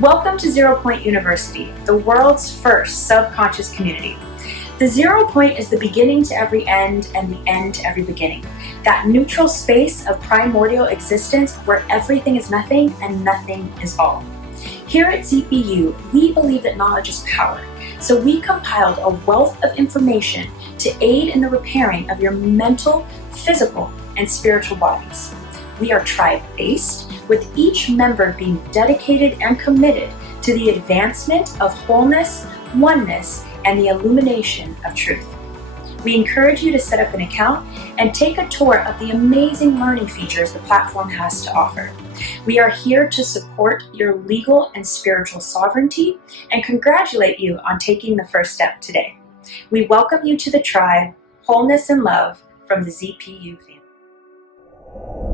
Welcome to ZeroPoint University, the world's first subconscious community. The ZeroPoint is the beginning to every end and the end to every beginning. That neutral space of primordial existence where everything is nothing and nothing is all. Here at ZPU, we believe that knowledge is power. So we compiled a wealth of information to aid in the repairing of your mental, physical, and spiritual bodies. We are tribe-based, with each member being dedicated and committed to the advancement of wholeness, oneness, and the illumination of truth. We encourage you to set up an account and take a tour of the amazing learning features the platform has to offer. We are here to support your legal and spiritual sovereignty and congratulate you on taking the first step today. We welcome you to the tribe, wholeness and love from the ZPU family.